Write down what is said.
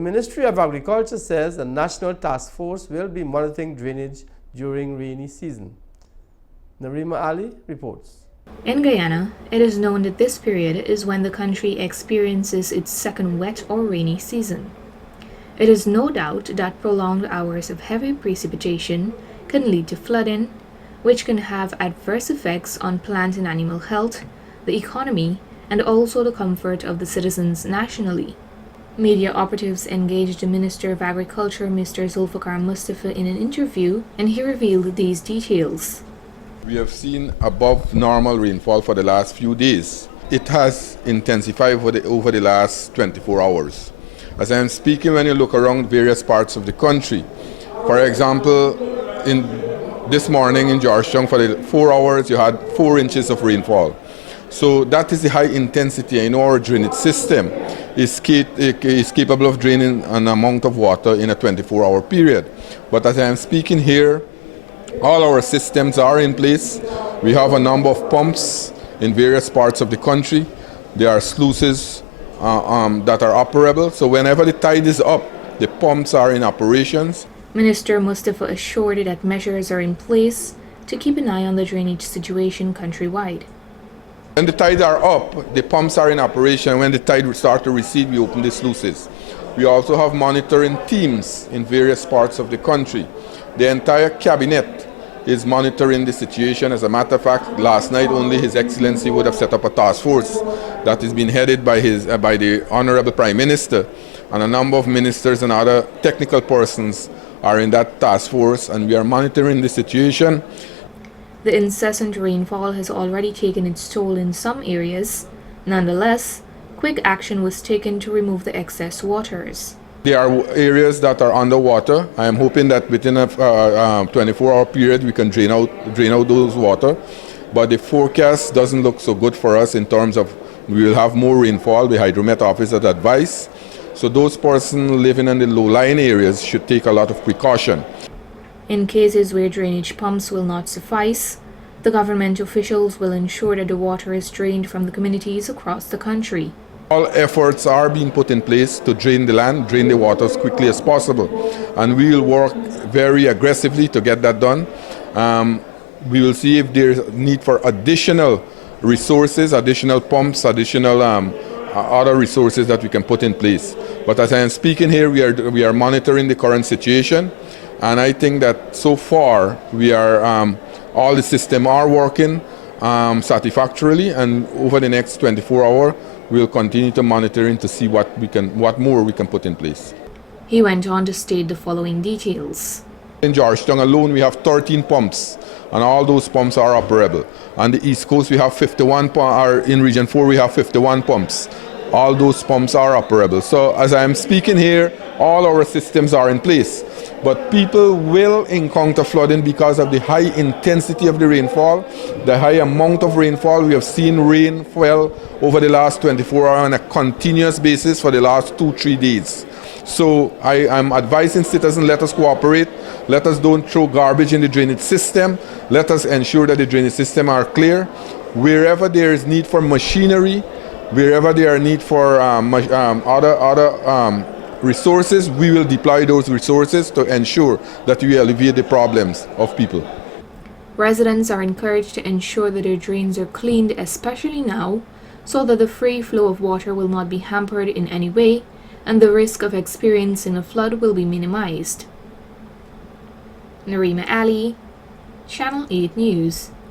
The Ministry of Agriculture says a national task force will be monitoring drainage during rainy season. Narima Ali reports. In Guyana, it is known that this period is when the country experiences its second wet or rainy season. It is no doubt that prolonged hours of heavy precipitation can lead to flooding, which can have adverse effects on plant and animal health, the economy, and also the comfort of the citizens nationally. Media operatives engaged the Minister of Agriculture, Mr. Zulfikar Mustafa, in an interview, and he revealed these details. We have seen above normal rainfall for the last few days. It has intensified over the last 24 hours. As I am speaking, when you look around various parts of the country, for example, this morning in Georgetown, for the 4 hours, you had 4 inches of rainfall. So that is the high intensity. I know our drainage system is capable of draining an amount of water in a 24-hour period. But as I am speaking here, all our systems are in place. We have a number of pumps in various parts of the country. There are sluices that are operable. So whenever the tide is up, the pumps are in operations. Minister Mustafa assured that measures are in place to keep an eye on the drainage situation countrywide. When the tides are up, the pumps are in operation. When the tide starts to recede, we open the sluices. We also have monitoring teams in various parts of the country. The entire cabinet is monitoring the situation. As a matter of fact, last night only His Excellency would have set up a task force that is being headed by the Honorable Prime Minister, and a number of ministers and other technical persons are in that task force, and we are monitoring the situation. The incessant rainfall has already taken its toll in some areas. Nonetheless, quick action was taken to remove the excess waters. There are areas that are underwater. I am hoping that within a 24-hour period we can drain out those water. But the forecast doesn't look so good for us in terms of we will have more rainfall. The hydromet office had advised. So those persons living in the low-lying areas should take a lot of precaution. In cases where drainage pumps will not suffice, the government officials will ensure that the water is drained from the communities across the country. All efforts are being put in place to drain the land, drain the water as quickly as possible. And we will work very aggressively to get that done. We will see if there is need for additional resources, additional pumps, additional other resources that we can put in place. But as I am speaking here, we are monitoring the current situation. And I think that so far we are all the systems are working satisfactorily, and over the next 24 hours we'll continue to monitor to see what more we can put in place. He went on to state the following details. In Georgetown alone we have 13 pumps, and all those pumps are operable. On the East Coast we have 51 in Region 4 we have 51 pumps. All those pumps are operable. So as I am speaking here, all our systems are in place. But people will encounter flooding because of the high intensity of the rainfall, the high amount of rainfall. We have seen rain fall over the last 24 hours on a continuous basis for the last 2-3 days. So I am advising citizens, let us cooperate. Let us don't throw garbage in the drainage system. Let us ensure that the drainage system are clear. Wherever there is need for machinery, wherever there are need for other resources, we will deploy those resources to ensure that we alleviate the problems of people. Residents are encouraged to ensure that their drains are cleaned, especially now, so that the free flow of water will not be hampered in any way, and the risk of experiencing a flood will be minimized. Narima Ali, Channel 8 News.